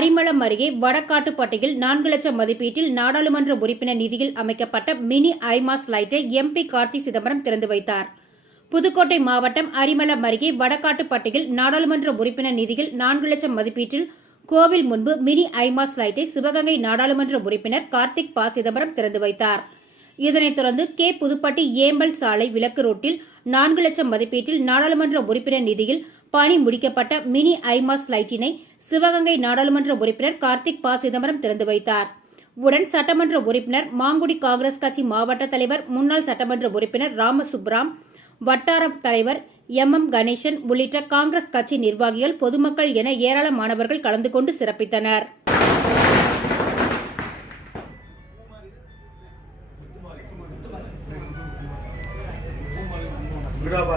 அரிமளம் அருகே வடக்காட்டுப்பட்டியில் நான்கு லட்சம் மதிப்பீட்டில் நாடாளுமன்ற உறுப்பினர் நிதியில் அமைக்கப்பட்ட மினி ஐமாஸ் லைட்டை எம்பி கார்த்தி சிதம்பரம் திறந்து வைத்தார். புதுக்கோட்டை மாவட்டம் அரிமளம் அருகே வடக்காட்டுப்பட்டியில் நாடாளுமன்ற உறுப்பினர் நிதியில் நான்கு லட்சம் மதிப்பீட்டில் கோவில் முன்பு மினி ஐமாஸ் லைட்டை சிவகங்கை நாடாளுமன்ற உறுப்பினர் கார்த்திக் பா சிதம்பரம் திறந்து வைத்தார். இதனைத் தொடர்ந்து கே புதுப்பட்டி ஏம்பல் சாலை விலக்கு ரோட்டில் நான்கு லட்சம் மதிப்பீட்டில் நாடாளுமன்ற உறுப்பினர் நிதியில் பணி முடிக்கப்பட்ட மினி ஐமாஸ் லைட்டினை சிவகங்கை நாடாளுமன்ற உறுப்பினர் கார்த்திக் பா. சிதம்பரம் திறந்து வைத்தார். உடன் சட்டமன்ற உறுப்பினர் மாங்குடி காங்கிரஸ் கட்சி மாவட்ட தலைவர் முன்னாள் சட்டமன்ற உறுப்பினர் ராமசுப்ராம் வட்டார தலைவர் எம். எம். கணேசன் உள்ளிட்ட காங்கிரஸ் கட்சி நிர்வாகிகள் பொதுமக்கள் என ஏராளமானவர்கள் கலந்து கொண்டு சிறப்பித்தனர். விடாப்பா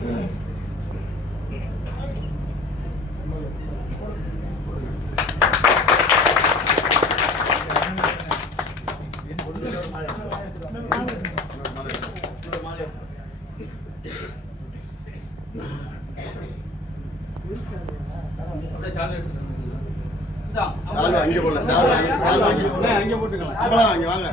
Yeah. சால்வா அங்கே போடல சால்வா சால்வா அங்கே போடல அங்கே. போட்டுக்கலாம். அவ்வளோ அங்கே வாங்க.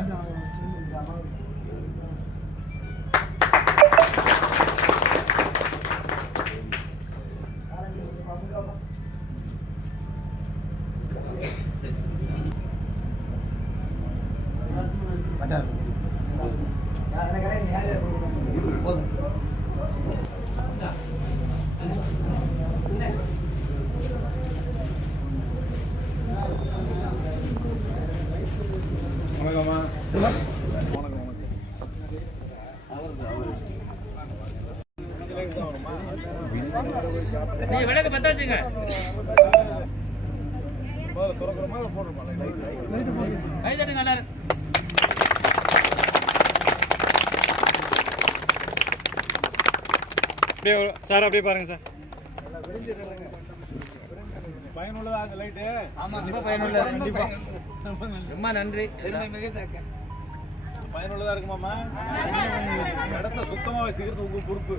நீங்க விளக்கு பத்த வச்சுங்க. கை தட்டுங்க எல்லாரும். அப்படியே சார் அப்படியே பாருங்க சார். பயனுள்ளதா அந்த லைட்டு ஆமா ரொம்ப பயனுள்ள ரொம்ப நன்றி. பயனுள்ளதா இருக்குமாமா இடத்த சுத்தமா வச்சுக்கிறது உங்க பொறுப்பு.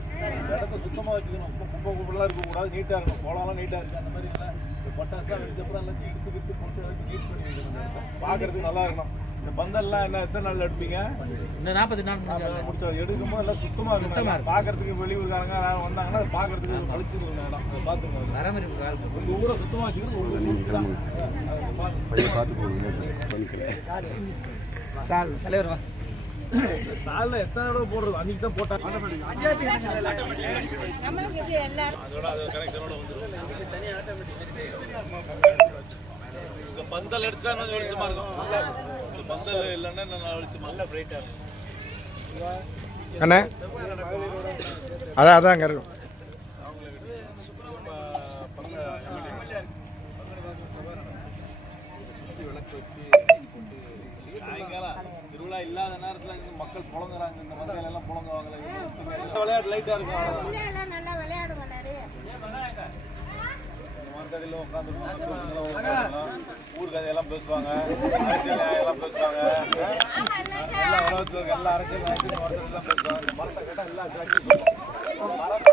இடத்த சுத்தமா வச்சுக்கணும். ரொம்ப குப்பை குப்பெல்லாம் இருக்க கூடாது நீட்டா இருக்கணும். கோலம்லாம் நீட்டா இருக்கு. அந்த மாதிரி இல்லை. இந்த பட்டாசுலாம் வெடிச்சப்பறம் எல்லாம் இழுத்து விட்டு போட்டு நீட் பண்ணி வைக்கணும். பார்க்கறதுக்கு நல்லா இருக்கணும். இந்த பந்தல்லாம் என்ன எத்தனை நாள் எடுப்பீங்க? இந்த நாற்பத்தி நாள் முடிஞ்சாங்க முடிச்ச எடுக்கும்போது எல்லாம் சுத்தமா இருக்கணும். பார்க்கறதுக்கு வெளியூர்காரங்க வந்தாங்கன்னா அதை பார்க்கறதுக்கு இந்த இடம். அதை பார்த்துக்கணும் பராமரிப்பு ஊரை சுத்தமா வச்சுக்கணும் உங்க நீட் தான். சால்ல எத்தனை தடவை போடுறது அன்னைக்கு தான் போட்டாங்க அதோட அது கனெக்ஷனோட வந்துடும் இந்த பந்தல் எடுத்தா கொஞ்சம் வெளிச்சமா இருக்கும் இந்த பந்தல் இல்லைன்னா நல்லா வெளிச்சமா நல்ல பிரைட்டா அண்ணே அதான் அதான் அங்கே இருக்கும் சாயங்காலம் திருவிழா இல்லாத நேரத்துல மக்கள் புலங்குறாங்க. இந்த மந்தையில எல்லாம் புலங்குவாங்களே விளையாட்டு லைட்டா இருக்கும். எல்லாம் நல்லா விளையாடுங்க நிறைய. மரத்தடியில உட்காந்துருக்கோம் ஊர் கதையெல்லாம் பேசுவாங்க. நியாயம் பேசுவாங்க. எல்லா உலகத்துல இருக்க எல்லா அரசியல் நாயகரும் மரத்தடியெல்லாம் பேசுவாங்க. மரத்தை கேட்டா எல்லா சொல்லுவாங்க மரத்தை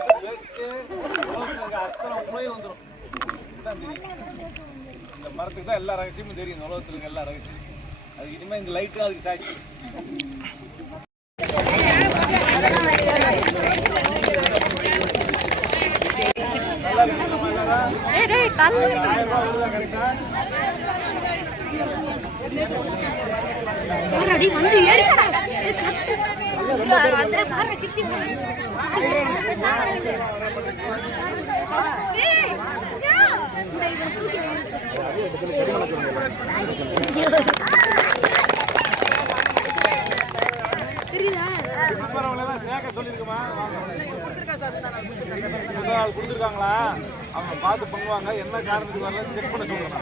இருக்க அத்தனை உண்மையும் வந்துடும் இந்த மரத்துக்கு தான் எல்லா ரகசியமும் தெரியும். உலகத்துல எல்லா ரகசியம் அதுக்கு இனிமே இந்த லைட்டு அதுக்கு சாட்சி நல்லா இருக்கு அவ்வளோதான் சேர்க்க சொல்லியிருக்குமா? கொடுத்துருக்காங்களா? அவங்க பார்த்து பண்ணுவாங்க. என்ன காரணத்துக்கு வரல செக் பண்ண சொல்றேன்.